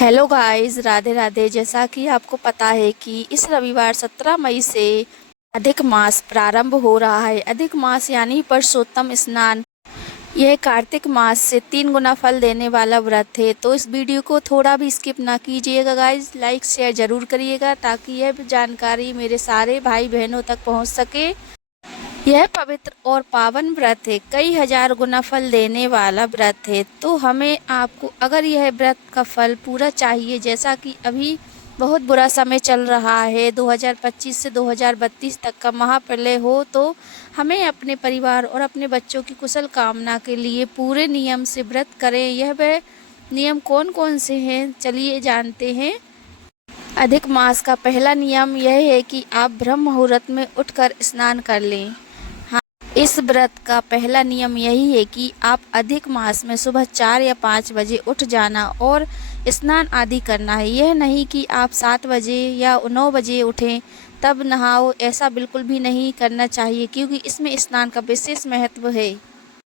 Hello guys, Radhe Radhe. जैसा कि आपको पता है कि इस रविवार 17 मई से अधिक मास प्रारंभ हो रहा है। अधिक मास यानी पुरुषोत्तम स्नान। यह कार्तिक मास से 3 गुना फल देने वाला व्रत है। तो इस वीडियो को थोड़ा भी स्किप ना कीजिएगा गाइस, लाइक शेयर जरूर करिएगा ताकि यह जानकारी मेरे सारे भाई बहनों तक पहुंच सके। यह पवित्र और पावन व्रत है, कई हजार गुना फल देने वाला व्रत है। तो हमें आपको अगर यह व्रत का फल पूरा चाहिए, जैसा कि अभी बहुत बुरा समय चल रहा है, 2025 से 2032 तक का महाप्रलय हो, तो हमें अपने परिवार और अपने बच्चों की कुशल कामना के लिए पूरे नियम से व्रत करें। यह वह नियम कौन कौन से हैं, चलिए जानते हैं। अधिक मास का पहला नियम यह है कि आप ब्रह्म मुहूर्त में उठकर स्नान कर लें। इस व्रत का पहला नियम यही है कि आप अधिक मास में सुबह 4 या 5 बजे उठ जाना और स्नान आदि करना है। यह नहीं कि आप 7 बजे या 9 बजे उठें तब नहाओ, ऐसा बिल्कुल भी नहीं करना चाहिए, क्योंकि इसमें स्नान का विशेष महत्व है।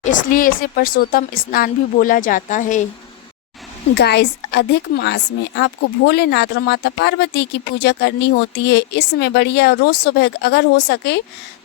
इसलिए इसे पुरुषोत्तम स्नान भी बोला जाता है। गाइस, अधिक मास में आपको भोलेनाथ और माता पार्वती की पूजा करनी होती है। इसमें बढ़िया रोज सुबह अगर हो सके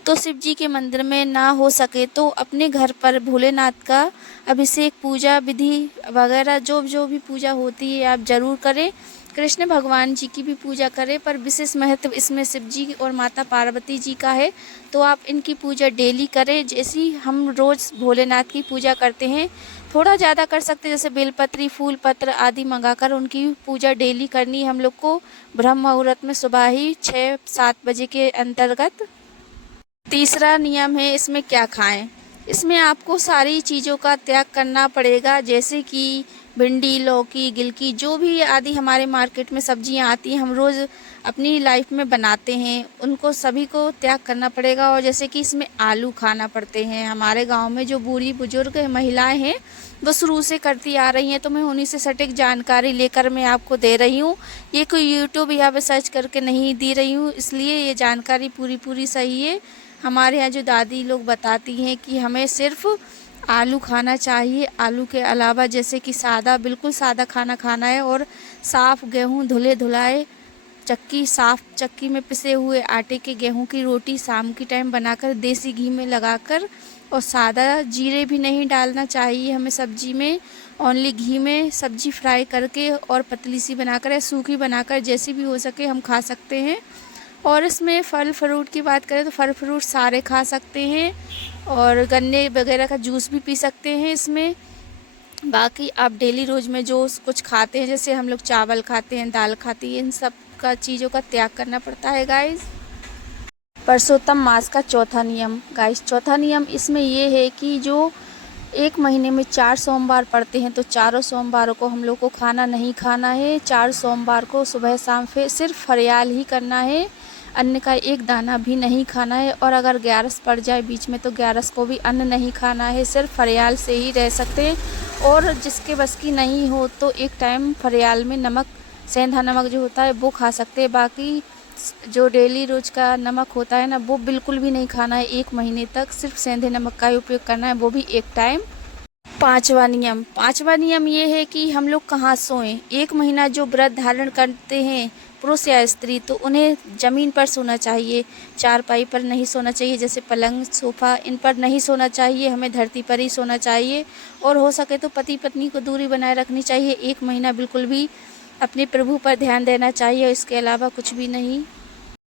तो शिव जी के मंदिर में, ना हो सके तो अपने घर पर भोलेनाथ का अभिषेक, पूजा विधि वगैरह जो जो भी पूजा होती है आप जरूर करें। कृष्ण भगवान जी की भी पूजा करें, पर विशेष महत्व इसमें शिव जी और माता पार्वती जी का है। तो आप इनकी पूजा डेली करें, जैसी हम रोज़ भोलेनाथ की पूजा करते हैं। थोड़ा ज़्यादा कर सकते हैं, जैसे बेलपत्री, फूल पत्र आदि मंगाकर उनकी पूजा डेली करनी है हम लोग को, ब्रह्म मुहूर्त में सुबह ही 6-7 बजे के अंतर्गत। तीसरा नियम है इसमें क्या खाएं। इसमें आपको सारी चीज़ों का त्याग करना पड़ेगा, जैसे कि भिंडी, लौकी, गिलकी, जो भी आदि हमारे मार्केट में सब्जियां आती हैं, हम रोज़ अपनी लाइफ में बनाते हैं, उनको सभी को त्याग करना पड़ेगा। और जैसे कि इसमें आलू खाना पड़ते हैं। हमारे गांव में जो बूढ़ी बुजुर्ग महिलाएं हैं वो शुरू से करती आ रही हैं, तो मैं उन्हीं से सटीक जानकारी लेकर मैं आपको दे रही हूँ। ये कोई यूट्यूब यहाँ पे सर्च करके नहीं दे रही हूँ, इसलिए ये जानकारी पूरी पूरी सही है। हमारे यहाँ जो दादी लोग बताती हैं कि हमें सिर्फ आलू खाना चाहिए, आलू के अलावा जैसे कि सादा, बिल्कुल सादा खाना खाना है। और साफ़ गेहूँ धुले धुलाए साफ़ चक्की में पिसे हुए आटे के गेहूं की रोटी शाम की टाइम बनाकर देसी घी में लगाकर, और सादा जीरे भी नहीं डालना चाहिए हमें सब्जी में, ओनली घी में सब्जी फ्राई करके और पतली सी बनाकर या सूखी बनाकर, जैसी भी हो सके हम खा सकते हैं। और इसमें फल फ्रूट की बात करें तो फल फ्रूट सारे खा सकते हैं, और गन्ने वगैरह का जूस भी पी सकते हैं इसमें। बाकी आप डेली रोज़ में जो कुछ खाते हैं, जैसे हम लोग चावल खाते हैं, दाल खाती हैं, इन सब का चीज़ों का त्याग करना पड़ता है गाइस। पुरुषोत्तम मास का चौथा नियम गाइस, चौथा नियम इसमें ये है कि जो एक महीने में 4 सोमवार पड़ते हैं, तो चारों सोमवारों को हम लोग को खाना नहीं खाना है। 4 सोमवार को सुबह शाम फिर सिर्फ फरियाल ही करना है, अन्न का एक दाना भी नहीं खाना है। और अगर ग्यारस पड़ जाए बीच में तो ग्यारस को भी अन्न नहीं खाना है, सिर्फ फरियाल से ही रह सकते हैं। और जिसके बस की नहीं हो तो एक टाइम फरियाल में नमक, सेंधा नमक जो होता है वो खा सकते हैं। बाकी जो डेली रोज का नमक होता है ना, वो बिल्कुल भी नहीं खाना है। 1 महीने तक सिर्फ सेंधे नमक का ही उपयोग करना है, वो भी एक टाइम। पांचवा नियम ये है कि हम लोग कहाँ सोएं। 1 महीना जो व्रत धारण करते हैं पुरुष या स्त्री, तो उन्हें ज़मीन पर सोना चाहिए, चारपाई पर नहीं सोना चाहिए, जैसे पलंग, सोफ़ा, इन पर नहीं सोना चाहिए, हमें धरती पर ही सोना चाहिए। और हो सके तो पति पत्नी को दूरी बनाए रखनी चाहिए। 1 महीना बिल्कुल भी अपने प्रभु पर ध्यान देना चाहिए, इसके अलावा कुछ भी नहीं।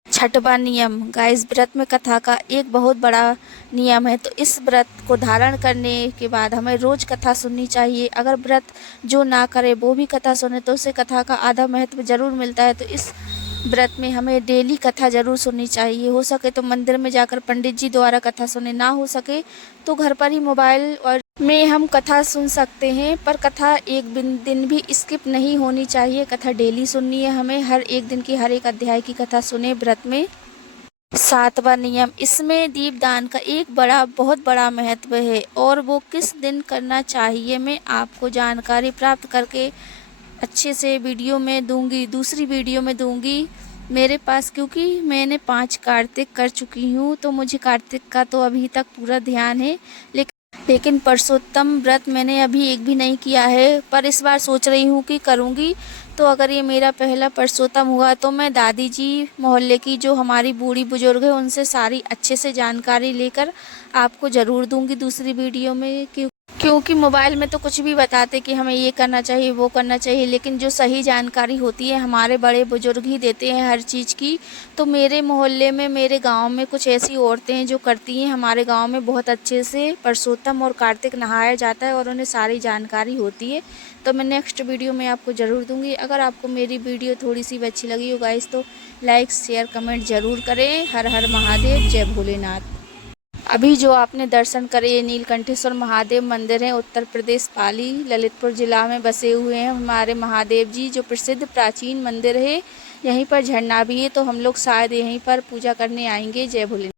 छठवां नियम गाइस, व्रत में कथा का एक बहुत बड़ा नियम है। तो इस व्रत को धारण करने के बाद हमें रोज कथा सुननी चाहिए। अगर व्रत जो ना करे वो भी कथा सुने तो उसे कथा का आधा महत्व जरूर मिलता है। तो इस व्रत में हमें डेली कथा जरूर सुननी चाहिए। हो सके तो मंदिर में जाकर पंडित जी द्वारा कथा सुने, ना हो सके तो घर पर ही मोबाइल और में हम कथा सुन सकते हैं। पर कथा एक दिन भी स्किप नहीं होनी चाहिए, कथा डेली सुननी है हमें, हर एक दिन की हर एक अध्याय की कथा सुने व्रत में। 7वां नियम, इसमें दीपदान का एक बहुत बड़ा महत्व है, और वो किस दिन करना चाहिए मैं आपको जानकारी प्राप्त करके अच्छे से वीडियो में दूंगी, दूसरी वीडियो में दूंगी मेरे पास, क्योंकि मैंने 5 कार्तिक कर चुकी हूँ, तो मुझे कार्तिक का तो अभी तक पूरा ध्यान है। लेकिन पुरुषोत्तम व्रत मैंने अभी एक भी नहीं किया है, पर इस बार सोच रही हूँ कि करूँगी। तो अगर ये मेरा पहला पुरुषोत्तम हुआ तो मैं दादी जी मोहल्ले की जो हमारी बूढ़ी बुजुर्ग है उनसे सारी अच्छे से जानकारी लेकर आपको ज़रूर दूंगी दूसरी वीडियो में। क्योंकि मोबाइल में तो कुछ भी बताते कि हमें ये करना चाहिए वो करना चाहिए, लेकिन जो सही जानकारी होती है हमारे बड़े बुजुर्ग ही देते हैं हर चीज़ की। तो मेरे मोहल्ले में, मेरे गांव में कुछ ऐसी औरतें हैं जो करती हैं। हमारे गांव में बहुत अच्छे से पुरुषोत्तम और कार्तिक नहाया जाता है और उन्हें सारी जानकारी होती है। तो मैं नेक्स्ट वीडियो में आपको ज़रूर दूंगी। अगर आपको मेरी वीडियो थोड़ी सी भी अच्छी लगी हो गाइस तो लाइक शेयर कमेंट ज़रूर करें। हर हर महादेव, जय भोलेनाथ। अभी जो आपने दर्शन करे ये नीलकंठेश्वर महादेव मंदिर है, उत्तर प्रदेश पाली ललितपुर जिला में बसे हुए हैं हमारे महादेव जी, जो प्रसिद्ध प्राचीन मंदिर है। यहीं पर झरना भी है, तो हम लोग शायद यहीं पर पूजा करने आएंगे। जय भोलेनाथ।